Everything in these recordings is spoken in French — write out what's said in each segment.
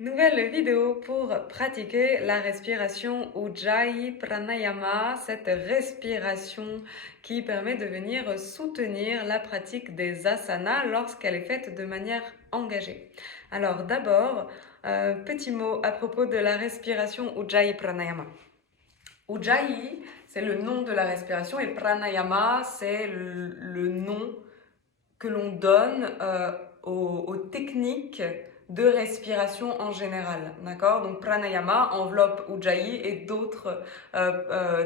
Nouvelle vidéo pour pratiquer la respiration Ujjayi Pranayama, cette respiration qui permet de venir soutenir la pratique des asanas lorsqu'elle est faite de manière engagée. Alors d'abord, petit mot à propos de la respiration Ujjayi Pranayama. Ujjayi, c'est le nom de la respiration et Pranayama, c'est le nom que l'on donne aux techniques de respiration en général, d'accord? Donc pranayama enveloppe Ujjayi et d'autres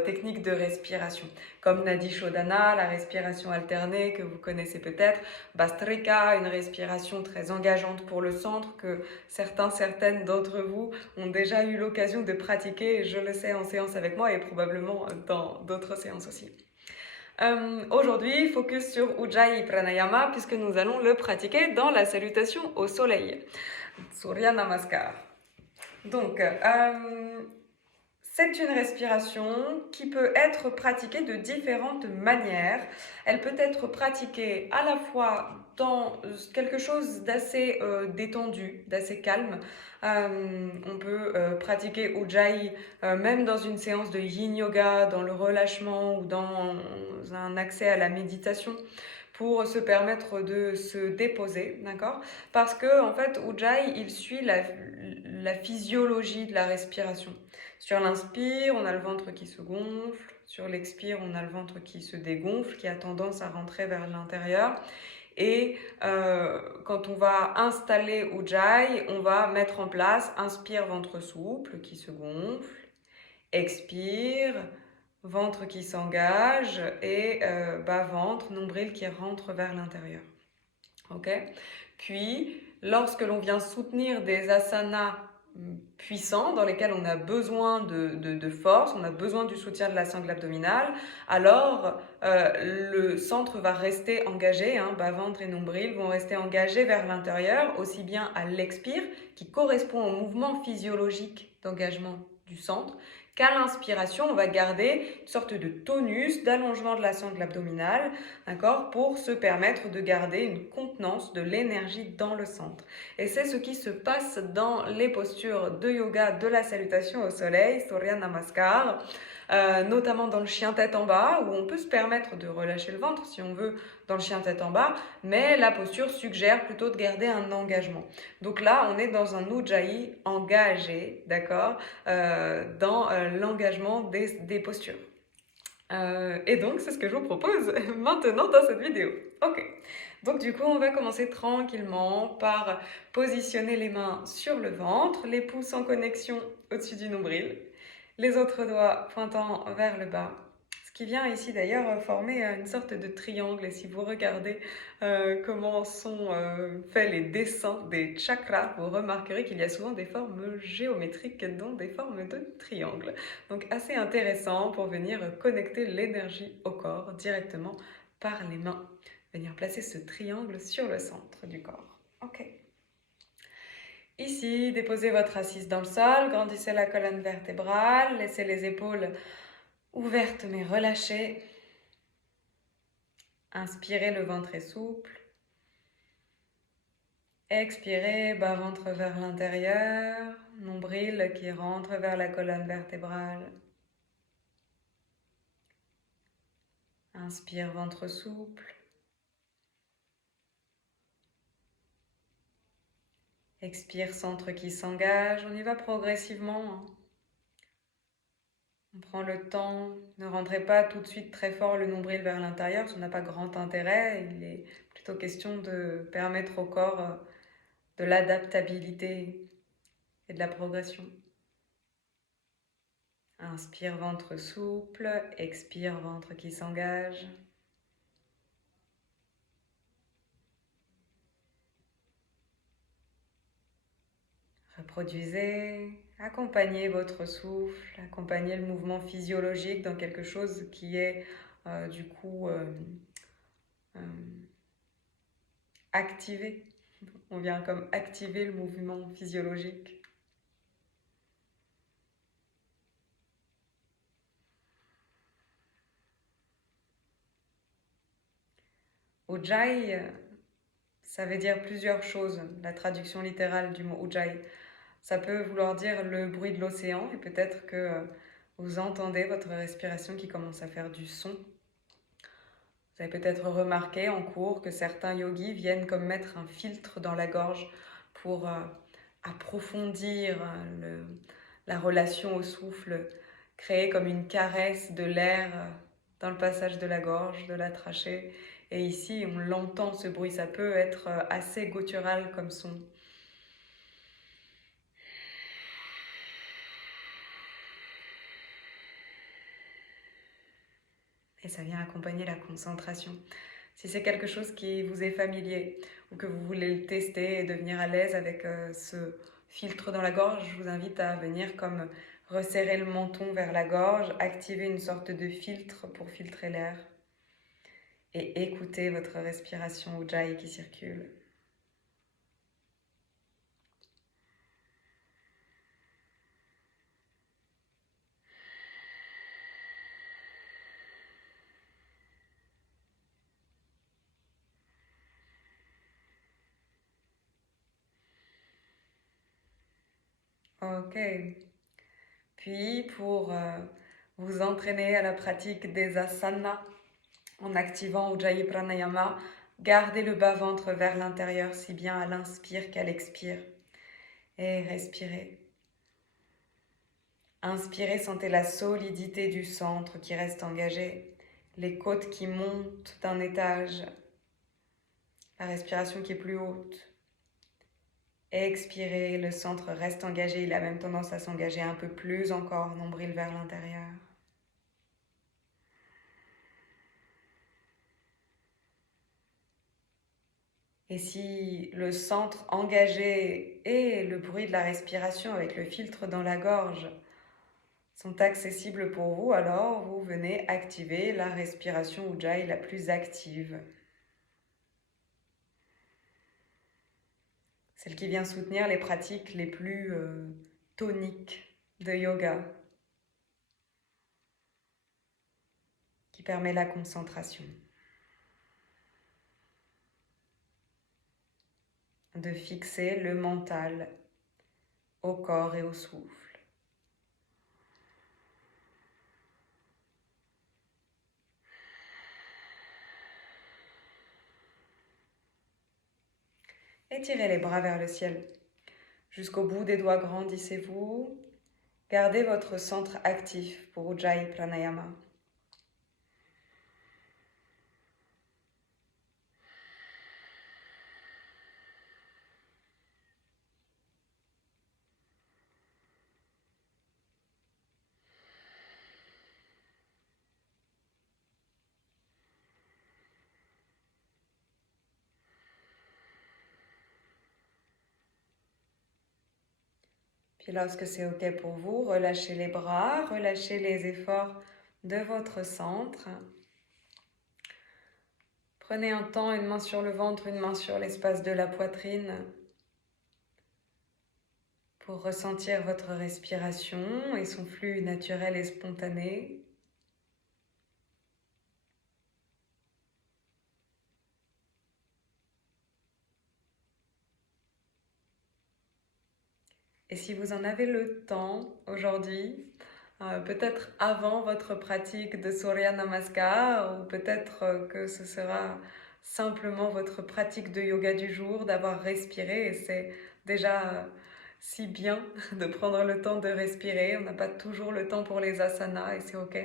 techniques de respiration, comme Nadi Shodhana, la respiration alternée que vous connaissez peut-être, Bastrika, une respiration très engageante pour le centre que certaines d'entre vous ont déjà eu l'occasion de pratiquer, je le sais, en séance avec moi et probablement dans d'autres séances aussi. Aujourd'hui, focus sur Ujjayi Pranayama puisque nous allons le pratiquer dans la salutation au soleil, Surya Namaskar. Donc, c'est une respiration qui peut être pratiquée de différentes manières. Elle peut être pratiquée à la fois dans quelque chose d'assez détendu, d'assez calme. On peut pratiquer Ujjayi même dans une séance de Yin Yoga, dans le relâchement ou dans un accès à la méditation pour se permettre de se déposer, d'accord? Parce que en fait, Ujjayi, il suit la physiologie de la respiration. Sur l'inspire, on a le ventre qui se gonfle. Sur l'expire, on a le ventre qui se dégonfle, qui a tendance à rentrer vers l'intérieur. Et quand on va installer Ujjayi, on va mettre en place inspire, ventre souple qui se gonfle. Expire, ventre qui s'engage et bas-ventre, nombril qui rentre vers l'intérieur. Ok? Puis, lorsque l'on vient soutenir des asanas puissants dans lesquels on a besoin de force, on a besoin du soutien de la sangle abdominale, alors le centre va rester engagé, bas-ventre et nombril vont rester engagés vers l'intérieur, aussi bien à l'expire, qui correspond au mouvement physiologique d'engagement du centre, qu'à l'inspiration, on va garder une sorte de tonus, d'allongement de la sangle abdominale, d'accord, pour se permettre de garder une contenance de l'énergie dans le centre. Et c'est ce qui se passe dans les postures de yoga de la salutation au soleil, Surya Namaskar, notamment dans le chien tête en bas, où on peut se permettre de relâcher le ventre si on veut dans le chien tête en bas, mais la posture suggère plutôt de garder un engagement. Donc là, on est dans un Ujjayi engagé, d'accord, dans l'engagement des postures. Et donc, c'est ce que je vous propose maintenant dans cette vidéo. Ok, donc du coup, on va commencer tranquillement par positionner les mains sur le ventre, les pouces en connexion au-dessus du nombril, les autres doigts pointant vers le bas. Ce qui vient ici d'ailleurs former une sorte de triangle. Et si vous regardez comment sont faits les dessins des chakras, vous remarquerez qu'il y a souvent des formes géométriques, dont des formes de triangles. Donc assez intéressant pour venir connecter l'énergie au corps directement par les mains. Venir placer ce triangle sur le centre du corps. Ok. Ici, déposez votre assise dans le sol, grandissez la colonne vertébrale, laissez les épaules ouvertes mais relâchées. Inspirez, le ventre est souple. Expirez, bas-ventre vers l'intérieur, nombril qui rentre vers la colonne vertébrale. Inspire, ventre souple. Expire, centre qui s'engage. On y va progressivement. On prend le temps. Ne rentrez pas tout de suite très fort le nombril vers l'intérieur, ça n'a pas grand intérêt. Il est plutôt question de permettre au corps de l'adaptabilité et de la progression. Inspire, ventre souple. Expire, ventre qui s'engage. Reproduisez, accompagnez votre souffle, accompagnez le mouvement physiologique dans quelque chose qui est du coup activé. On vient comme activer le mouvement physiologique. Ujjayi, ça veut dire plusieurs choses, la traduction littérale du mot Ujjayi. Ça peut vouloir dire le bruit de l'océan et peut-être que vous entendez votre respiration qui commence à faire du son. Vous avez peut-être remarqué en cours que certains yogis viennent comme mettre un filtre dans la gorge pour approfondir la relation au souffle, créer comme une caresse de l'air dans le passage de la gorge, de la trachée. Et ici, on l'entend ce bruit, ça peut être assez guttural comme son. Et ça vient accompagner la concentration. Si c'est quelque chose qui vous est familier ou que vous voulez le tester et devenir à l'aise avec ce filtre dans la gorge, je vous invite à venir comme resserrer le menton vers la gorge, activer une sorte de filtre pour filtrer l'air et écouter votre respiration Ujjayi qui circule. Ok. Puis pour vous entraîner à la pratique des asanas en activant Ujjayi Pranayama, gardez le bas-ventre vers l'intérieur si bien à l'inspire qu'à l'expire. Et respirez. Inspirez, sentez la solidité du centre qui reste engagé, les côtes qui montent d'un étage, la respiration qui est plus haute. Expirez, le centre reste engagé, il a même tendance à s'engager un peu plus encore, nombril vers l'intérieur. Et si le centre engagé et le bruit de la respiration avec le filtre dans la gorge sont accessibles pour vous, alors vous venez activer la respiration Ujjayi la plus active. Celle qui vient soutenir les pratiques les plus toniques de yoga, qui permet la concentration, de fixer le mental au corps et au souffle. Étirez les bras vers le ciel. Jusqu'au bout des doigts, grandissez-vous. Gardez votre centre actif pour Ujjayi Pranayama. Puis lorsque c'est OK pour vous, relâchez les bras, relâchez les efforts de votre centre. Prenez un temps, une main sur le ventre, une main sur l'espace de la poitrine pour ressentir votre respiration et son flux naturel et spontané. Et si vous en avez le temps aujourd'hui, peut-être avant votre pratique de Surya Namaskar, ou peut-être que ce sera simplement votre pratique de yoga du jour, d'avoir respiré, et c'est déjà si bien de prendre le temps de respirer. On n'a pas toujours le temps pour les asanas et c'est OK.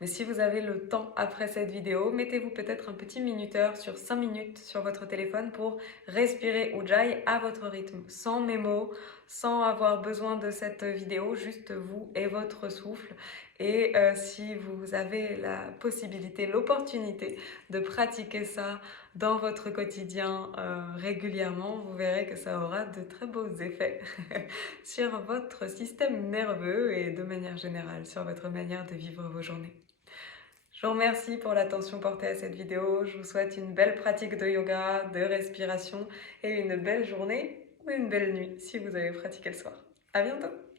Mais si vous avez le temps après cette vidéo, mettez-vous peut-être un petit minuteur sur 5 minutes sur votre téléphone pour respirer Ujjayi à votre rythme, sans mémo, sans avoir besoin de cette vidéo, juste vous et votre souffle. Et si vous avez la possibilité, l'opportunité de pratiquer ça dans votre quotidien régulièrement, vous verrez que ça aura de très beaux effets sur votre système nerveux et de manière générale sur votre manière de vivre vos journées. Je vous remercie pour l'attention portée à cette vidéo. Je vous souhaite une belle pratique de yoga, de respiration et une belle journée ou une belle nuit si vous avez pratiqué le soir. À bientôt!